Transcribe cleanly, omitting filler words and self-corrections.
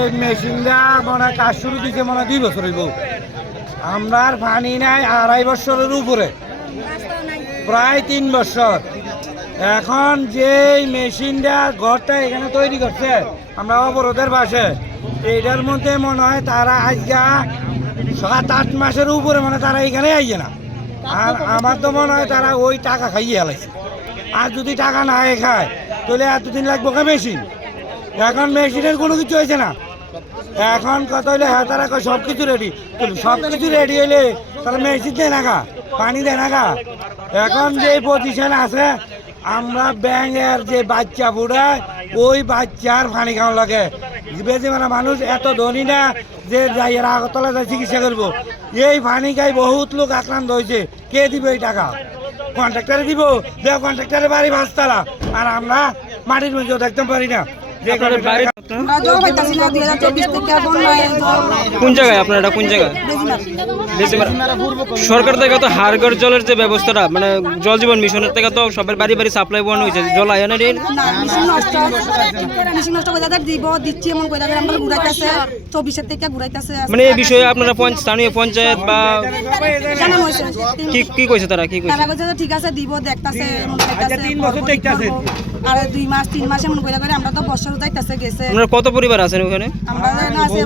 এই মেশিনটা মনে কাজ শুরু দিতে মনে 2 বছর হইব। আমরা পানি নাই 2.5 বছরের উপরে, প্রায় 3 বছর। এখন যে মেশিনটা ঘরটা এখানে তৈরি করছে আমরা অবরোধের পাশে, এইটার মধ্যে মনে হয় তারা আজকে 7-8 মাসের উপরে মানে তারা এখানে আইয়ে না। আর আমার তো মনে হয় তারা ওই টাকা খাইয়ে হেলাইছে। আর যদি টাকা না খায় তাহলে এতদিন লাগবো কা মেশিন। এখন মেশিনের কোনো কিছু হয়েছে না। এখন কথা হইলে হ্যাঁ তারা সব কিছু রেডি, সব কিছু রেডি হইলে তারা মেশিন দেয় না গা, পানি দেয় না গা। এখন যে পজিশন আছে আমরা ব্যাঙের যে বাচ্চা বুড়ায় ওই বাচ্চার পানি খাওয়া লাগে। বেশি মানে মানুষ এত ধনী না যে যাই এরা আগরতলা যায় চিকিৎসা করবো। এই পানি খাই বহুত লোক আক্রান্ত হয়েছে। কে দিবে এই টাকা? কন্ট্রাক্টারে দিব, যে কন্ট্রাক্টারের বাড়ি 5 তালা, আর আমরা মাটির মধ্যেও দেখতে পারি না। কোন জায়গায় আপনার এটা? কোন জায়গায়? সরকার থেকে তো হাড়গড় জলের যে ব্যবস্থাটা মানে জল জীবন মিশনের থেকে তো সবার বাড়ি বাড়ি সাপ্লাই বন্ধ হয়েছে, জল আয় না মানে এই বিষয়ে আপনারা স্থানীয় পঞ্চায়েত বা কি কইছে তারা? কি কইছে? ঠিক আছে দিব, দেখতাছে আর 2 মাস 3 মাসে মন কইরা করে আমরা তো বছর যাইতাছে গেছে। আপনারা কত পরিবার আছেন ওখানে? আমরা আছে